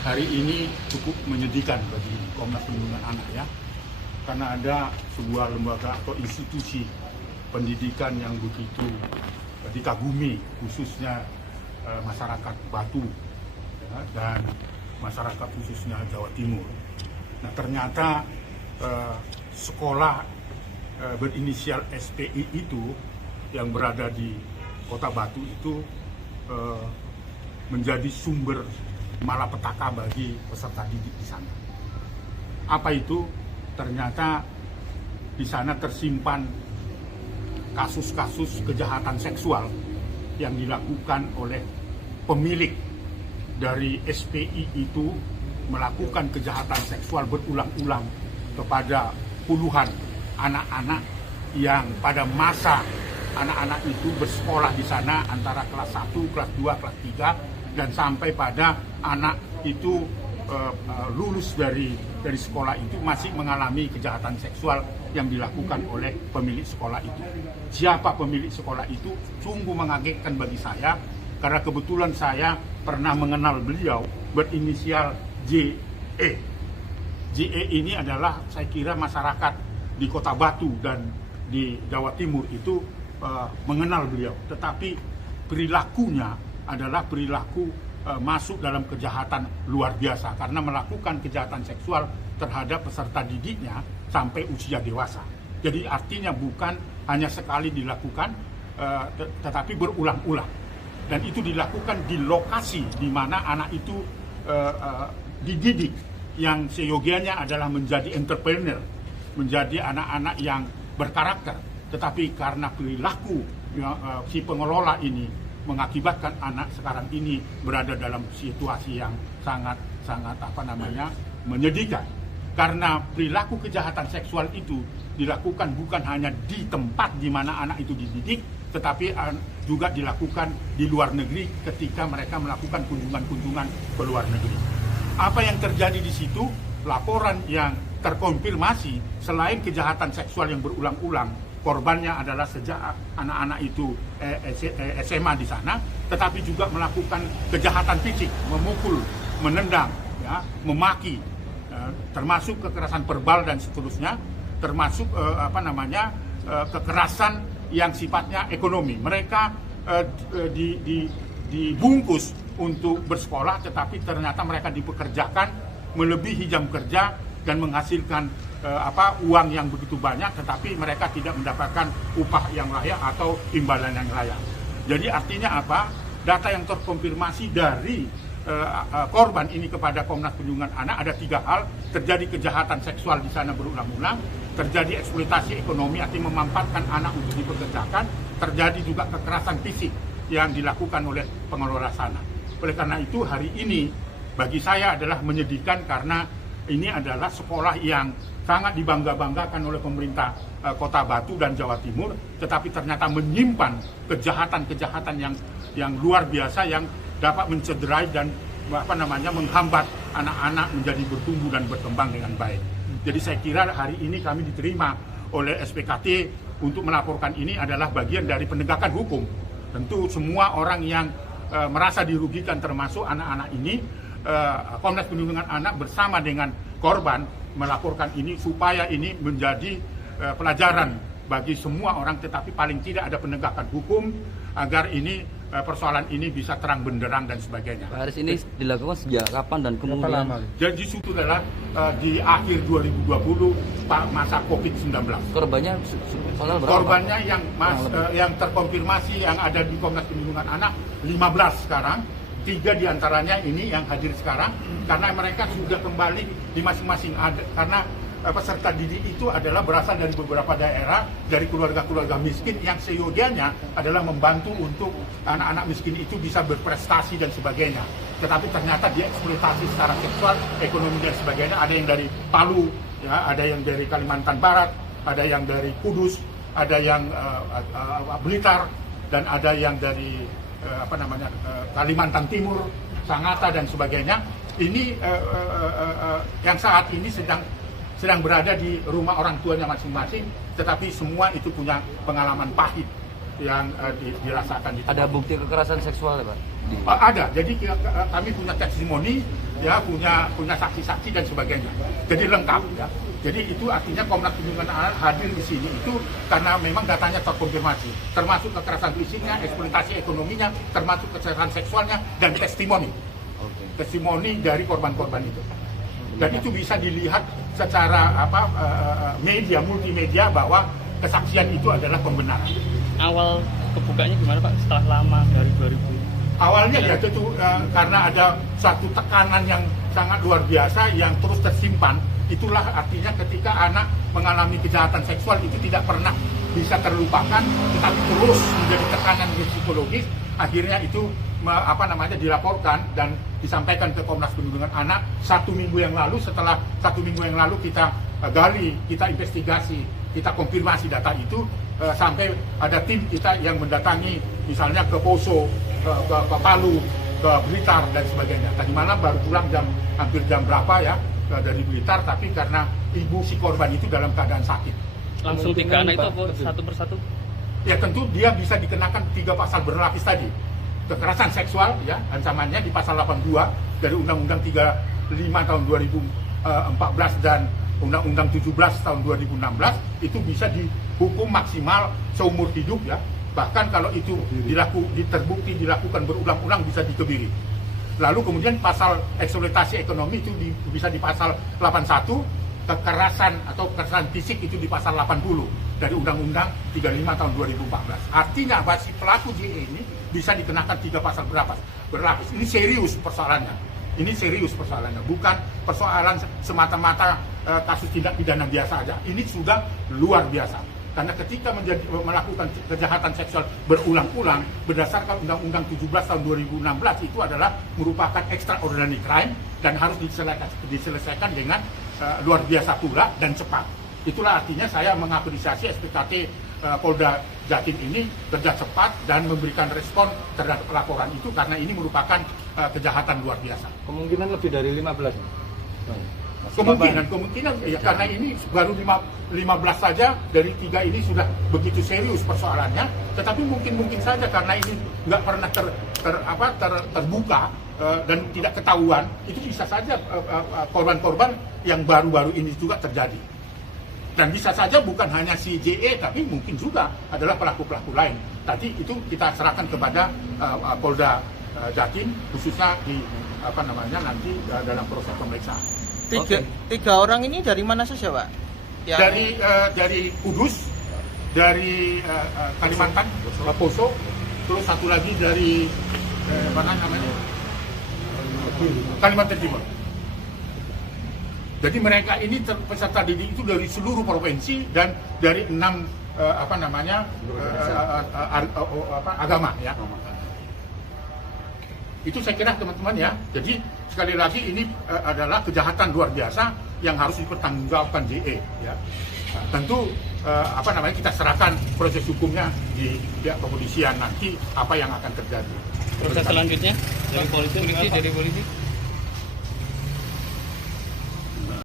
hari ini cukup menyedihkan bagi Komnas Perlindungan Anak ya, karena ada sebuah lembaga atau institusi pendidikan yang begitu dikagumi, khususnya masyarakat Batu ya, dan masyarakat khususnya Jawa Timur. Nah, ternyata sekolah berinisial SPI itu yang berada di Kota Batu itu menjadi sumber malapetaka bagi peserta didik di sana. Apa itu? Ternyata di sana tersimpan kasus-kasus kejahatan seksual yang dilakukan oleh pemilik dari SPI itu, melakukan kejahatan seksual berulang-ulang kepada puluhan anak-anak yang pada masa anak-anak itu bersekolah di sana antara kelas 1, kelas 2, kelas 3 dan sampai pada anak itu lulus dari sekolah itu masih mengalami kejahatan seksual yang dilakukan oleh pemilik sekolah itu. Siapa pemilik sekolah itu? Sungguh mengagetkan bagi saya, karena kebetulan saya pernah mengenal beliau, berinisial JE. JE ini adalah, saya kira masyarakat di Kota Batu dan di Jawa Timur itu mengenal beliau, tetapi perilakunya adalah perilaku masuk dalam kejahatan luar biasa karena melakukan kejahatan seksual terhadap peserta didiknya sampai usia dewasa. Jadi artinya bukan hanya sekali dilakukan, tetapi berulang-ulang, dan itu dilakukan di lokasi di mana anak itu dididik, yang seyogianya adalah menjadi entrepreneur, menjadi anak-anak yang berkarakter. Tetapi karena perilaku si pengelola ini mengakibatkan anak sekarang ini berada dalam situasi yang sangat menyedihkan. Karena perilaku kejahatan seksual itu dilakukan bukan hanya di tempat di mana anak itu dididik, tetapi juga dilakukan di luar negeri ketika mereka melakukan kunjungan-kunjungan ke luar negeri. Apa yang terjadi di situ? Laporan yang terkonfirmasi, selain kejahatan seksual yang berulang-ulang, korbannya adalah sejak anak-anak itu SMA di sana, tetapi juga melakukan kejahatan fisik, memukul, menendang, ya, memaki, termasuk kekerasan verbal dan seterusnya, termasuk kekerasan yang sifatnya ekonomi. Mereka dibungkus untuk bersekolah, tetapi ternyata mereka dipekerjakan melebihi jam kerja dan menghasilkan uang yang begitu banyak, tetapi mereka tidak mendapatkan upah yang layak atau imbalan yang layak. Jadi artinya apa? Data yang terkonfirmasi dari korban ini kepada Komnas Perlindungan Anak ada 3 hal: terjadi kejahatan seksual di sana berulang-ulang, terjadi eksploitasi ekonomi artinya memanfaatkan anak untuk dipekerjakan, terjadi juga kekerasan fisik yang dilakukan oleh pengelola sana. Oleh karena itu hari ini bagi saya adalah menyedihkan, karena ini adalah sekolah yang sangat dibangga-banggakan oleh pemerintah Kota Batu dan Jawa Timur, tetapi ternyata menyimpan kejahatan-kejahatan yang luar biasa yang dapat mencederai dan menghambat anak-anak menjadi bertumbuh dan berkembang dengan baik. Jadi saya kira hari ini kami diterima oleh SPKT untuk melaporkan ini adalah bagian dari penegakan hukum. Tentu semua orang yang merasa dirugikan termasuk anak-anak ini, Komnas Perlindungan Anak bersama dengan korban melaporkan ini supaya ini menjadi pelajaran bagi semua orang, tetapi paling tidak ada penegakan hukum agar ini persoalan ini bisa terang benderang dan sebagainya. Pak Haris, ini dilakukan sejak kapan dan kemudian? Jadi itu adalah di akhir 2020 masa COVID-19. Korbannya yang terkonfirmasi yang ada di Komnas Perlindungan Anak 15 sekarang. 3 diantaranya ini yang hadir sekarang, karena mereka sudah kembali di masing-masing karena peserta didik itu adalah berasal dari beberapa daerah, dari keluarga-keluarga miskin yang seyogianya adalah membantu untuk anak-anak miskin itu bisa berprestasi dan sebagainya. Tetapi ternyata dieksploitasi secara seksual, ekonomi dan sebagainya. Ada yang dari Palu, ya, ada yang dari Kalimantan Barat, ada yang dari Kudus, ada yang Blitar, dan ada yang dari Kalimantan Timur, Sangatta dan sebagainya. Ini yang saat ini sedang berada di rumah orang tuanya masing-masing, tetapi semua itu punya pengalaman pahit yang dirasakan. Ada bukti kekerasan seksual ya, Pak? Ada, jadi kami punya testimoni, ya punya saksi-saksi dan sebagainya. Jadi lengkap ya. Jadi itu artinya Komnas Perlindungan Anak hadir di sini itu karena memang datanya terkonfirmasi, termasuk kekerasan fisiknya, eksploitasi ekonominya, termasuk kekerasan seksualnya dan testimoni. Testimoni dari korban-korban itu. Dan itu bisa dilihat secara media multimedia bahwa kesaksian itu adalah pembenaran. Awal kebukanya gimana Pak? Setelah lama dari 2000? Awalnya ya tentu karena ada satu tekanan yang sangat luar biasa yang terus tersimpan. Itulah artinya ketika anak mengalami kejahatan seksual itu tidak pernah bisa terlupakan, tetapi terus menjadi tekanan psikologis. Akhirnya itu dilaporkan dan disampaikan ke Komnas Perlindungan Anak 1 minggu yang lalu. Setelah 1 minggu yang lalu kita gali, kita investigasi, kita konfirmasi data itu sampai ada tim kita yang mendatangi misalnya ke Poso, ke Palu, ke Blitar dan sebagainya. Tadi malam baru pulang hampir jam berapa ya dari Blitar, tapi karena ibu si korban itu dalam keadaan sakit. Langsung 3 anak itu apa satu persatu? Ya tentu dia bisa dikenakan 3 pasal berlapis tadi. Kekerasan seksual ya ancamannya di pasal 82 dari Undang-Undang 35 tahun 2014 dan Undang-Undang 17 tahun 2016 itu bisa dihukum maksimal seumur hidup ya. Bahkan kalau itu terbukti dilakukan berulang-ulang bisa dikebiri. Lalu kemudian pasal eksploitasi ekonomi itu bisa di pasal 81, kekerasan atau kekerasan fisik itu di pasal 80 dari Undang-Undang 35 tahun 2014. Artinya apa? Si pelaku JE ini bisa dikenakan 3 pasal berlapis. Ini serius persoalannya. Ini serius persoalannya, bukan persoalan semata-mata kasus tindak pidana biasa aja. Ini sudah luar biasa. Karena ketika melakukan kejahatan seksual berulang-ulang berdasarkan Undang-Undang 17 tahun 2016 itu adalah merupakan extraordinary crime dan harus diselesaikan dengan luar biasa pula dan cepat. Itulah artinya saya mengapresiasi SPKT Polda Jatim ini kerja cepat dan memberikan respon terhadap laporan itu karena ini merupakan kejahatan luar biasa. Kemungkinan lebih dari 15. Kemungkinan ya karena ini baru 15 saja dari 3 ini sudah begitu serius persoalannya, tetapi mungkin saja karena ini nggak pernah terbuka dan tidak ketahuan, itu bisa saja korban-korban yang baru-baru ini juga terjadi. Dan bisa saja bukan hanya si JE, tapi mungkin juga adalah pelaku-pelaku lain. Tadi itu kita serahkan kepada Polda Jatim, khususnya di nanti dalam proses pemeriksaan. Tiga orang ini dari mana saja, Pak? Dari Kudus, dari Kalimantan, Poso, terus satu lagi dari Kalimantan Timur. Jadi mereka ini peserta didik itu dari seluruh provinsi dan dari 6 agama ya. Itu saya kira teman-teman ya. Jadi sekali lagi ini adalah kejahatan luar biasa yang harus dipertanggungjawabkan JE ya. Tentu kita serahkan proses hukumnya di pihak kepolisian nanti apa yang akan terjadi. Proses selanjutnya dari polisi